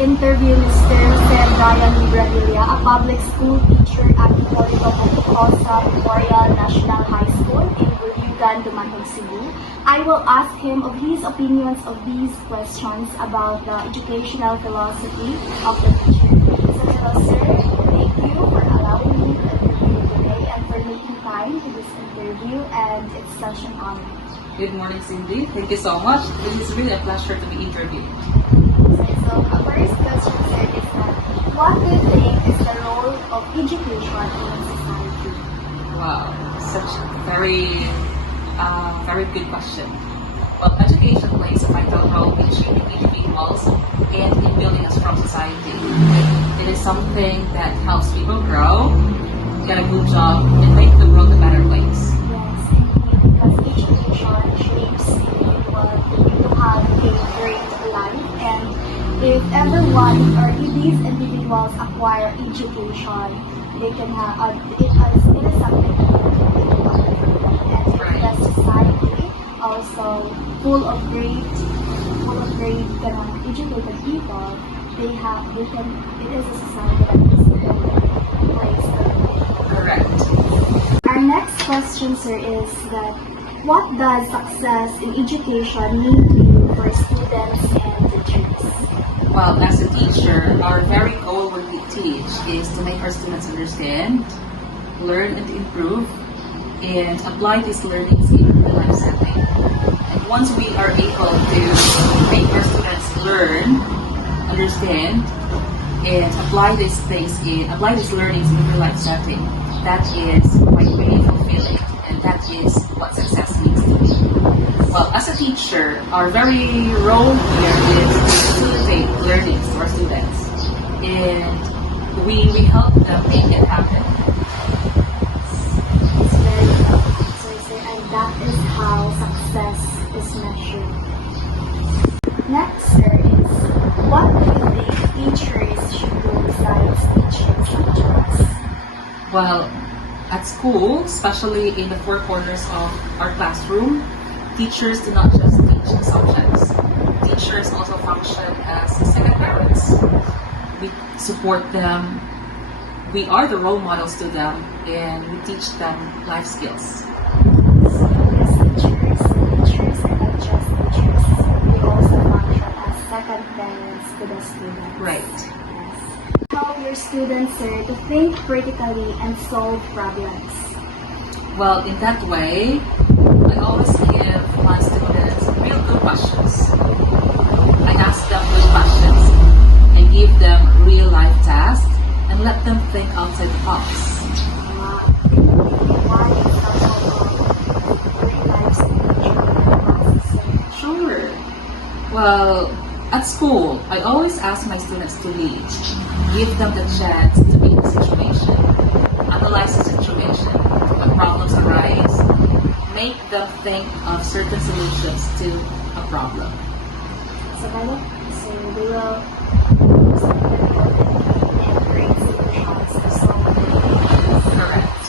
interview Mr. Jose Brian Librevilla, a public school teacher at Poligo Bocosa Memorial National High School in Bulugan, Dumanhog, Cebu. I will ask him of his opinions of these questions about the educational philosophy of the teacher. So hello sir, thank you for allowing me to interview you today and for making time to this interview, and it's such an honor. Good morning, Cindy. Thank you so much. It is really a pleasure to be interviewed. So, our first question, sir, is that what do you think is the role of education in society? Wow, such a very good question. Well, education plays a vital role in shaping individuals and in building a strong society. It is something that helps people grow, get a good job, and make the world a better place. Yes, indeed, because education shapes individual to have a great life, and if everyone or if these individuals acquire education, they can have it is something and the society also full of great educated people. It is a society that is a better place to live. Correct. Our next question, sir, is that what does success in education mean to you for students and teachers? Well, as a teacher, our very goal when we teach is to make our students understand, learn and improve, and apply these learnings in a life setting. And once we are able to make our students learn, understand, and apply these learnings in real life setting, that is quite really fulfilling, and that is what success means to me. Well, as a teacher, our very role here is to facilitate learning to our students, and we help them make it happen. It's very good, sir, and that is how success is measured. Next, sir, is what do you think teachers should do besides teaching subjects? Well, at school, especially in the four corners of our classroom, teachers do not just teach subjects. Teachers also function as second parents. We support them. We are the role models to them, and we teach them life skills. Yes, teachers and not just teachers. We also function as second parents to the students. Right. Yes. Help your students, sir, to think critically and solve problems. Well, in that way, I always give my students real good questions. I ask them good questions. I give them real life tasks and let them think outside the box. Wow. Why is that so great life stage? Sure. Well, at school, I always ask my students to lead. Give them the chance to be in the situation, analyze the situation, when problems arise, make them think of certain solutions to a problem. So they will and create solutions to solve problems. Correct.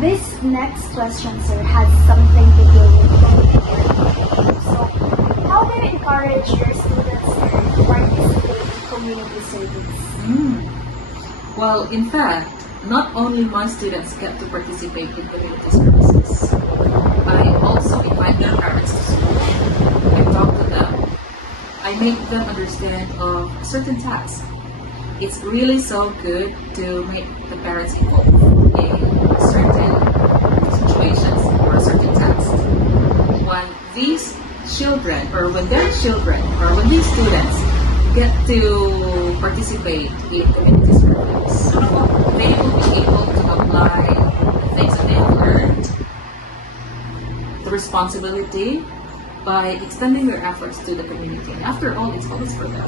This next question, sir, has something to do with community. So, how do you encourage your students, sir, to participate in community service? Well, in fact, not only my students get to participate in community services, I also invite their parents to school. I talk to them. I make them understand of certain tasks. It's really so good to make the parents involved in certain situations or certain tasks. When these children, or when their children, or when these students get to participate in community service, they will be able to apply the things that they have learned, the responsibility, by extending their efforts to the community. And after all, it's always for them.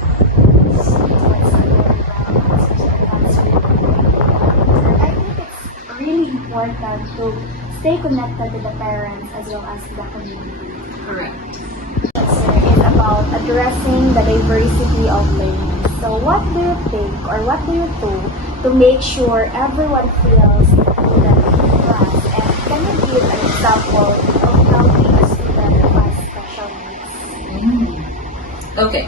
I think it's really important to stay connected to the parents as well as the community. Correct. Sir, is about addressing the diversity of learning. So what do you think or what do you do to make sure everyone feels included in class? And can you give an example of helping a student who has special needs? Okay.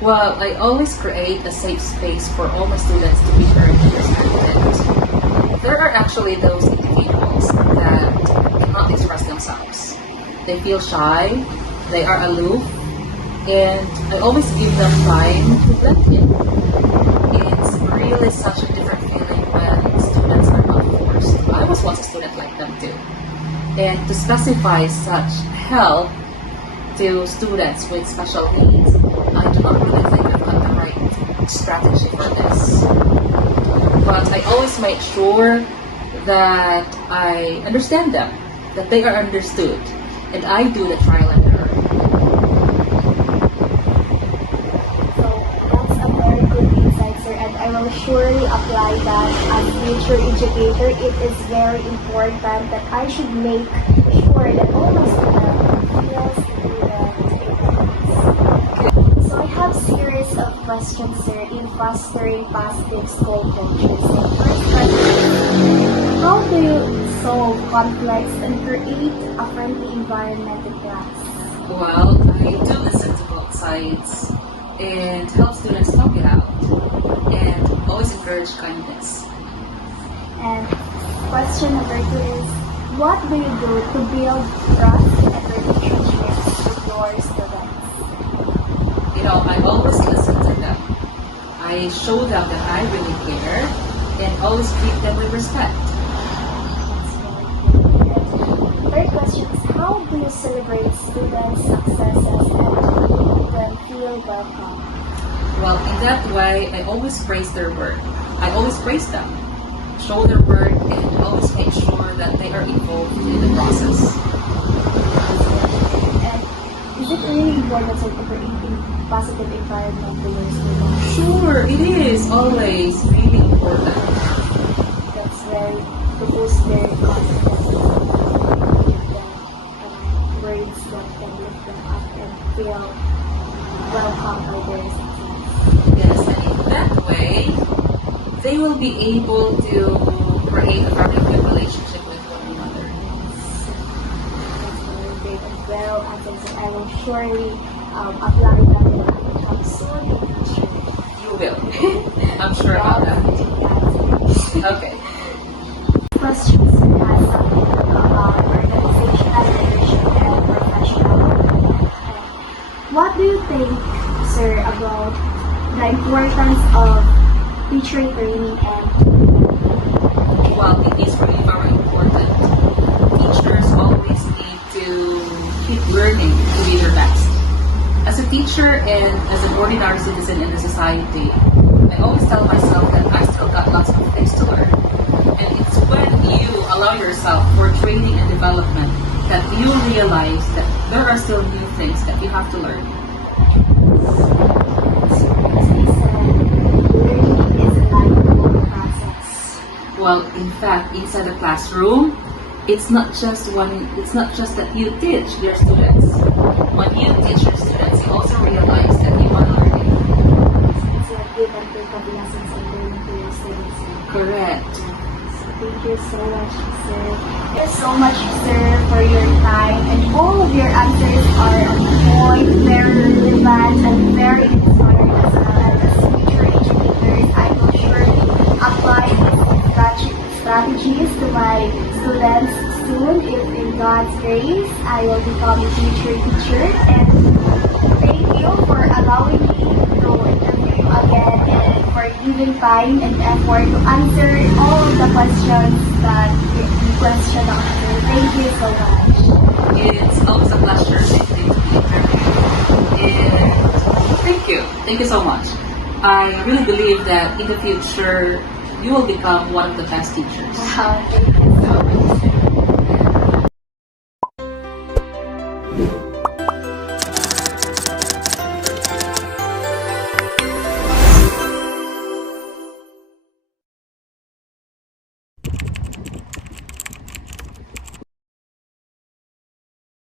Well, I always create a safe space for all my students to be heard and respected. There are actually those individuals that cannot express themselves. They feel shy, they are aloof, and I always give them time to blend in. It's really such a different feeling when students are not forced. I was once a student like them too. And to specify such help to students with special needs, I do not really think I've got the right strategy for this. But I always make sure that I understand them, that they are understood, and I do the trial and error. So that's a very good insight, sir, and I will surely apply that as future educator. It is very important that I should make sure that all my students feel students. So I have series of questions, sir, in fostering positive school cultures. So first question, how do you solve conflicts and create a friendly environment in class? Well, I do listen to both sides and help students talk it out and always encourage kindness. And question number 2 is, what do you do to build trust and relationships with your students? You know, I always listen to them. I show them that I really care and always treat them with respect. Third question is, how do you celebrate students' successes and make them feel welcome? Well, in that way, I always praise their work. I always praise them, show their work, and always make sure that they are involved in the process. And is it really important to create a positive environment for your students? Sure, it is always really important. That's very to boost their confidence, give them words that can lift them up and feel welcome by their success. Yes, and in that way, they will be able to create a very good relationship with one another. That's very great and well answered. So I will surely apply that when I become soon in the future. You will. I'm sure about that. Okay. Questions has something about organizational leadership and professional development. What do you think, sir, about the importance of teacher training and Well, it is really very important. Teachers always need to keep learning to be their best. As a teacher and as an ordinary citizen in the society, I always tell myself that I still got lots of things to learn. And it's when you allow yourself for training and development that you realize that there are still new things that you have to learn. learning is a lifelong process? Well, in fact, inside the classroom, it's not just that you teach your students. When you teach your students, you also realize that you are learning. It's like give and take of lessons and learning to your students. Correct. Thank you so much, sir. Thank you so much, sir, for your time. And all of your answers are on point, very relevant, and very inspiring as well. And as future educators, I will surely apply these strategies to my students soon. If in God's grace, I will become a future teacher. And thank you for allowing me to interview you again and for giving time and effort to answer all of the questions that you question us. Thank you so much. It's always a pleasure listening to the interview. And thank you. Thank you so much. I really believe that in the future, you will become one of the best teachers. Wow, thank you.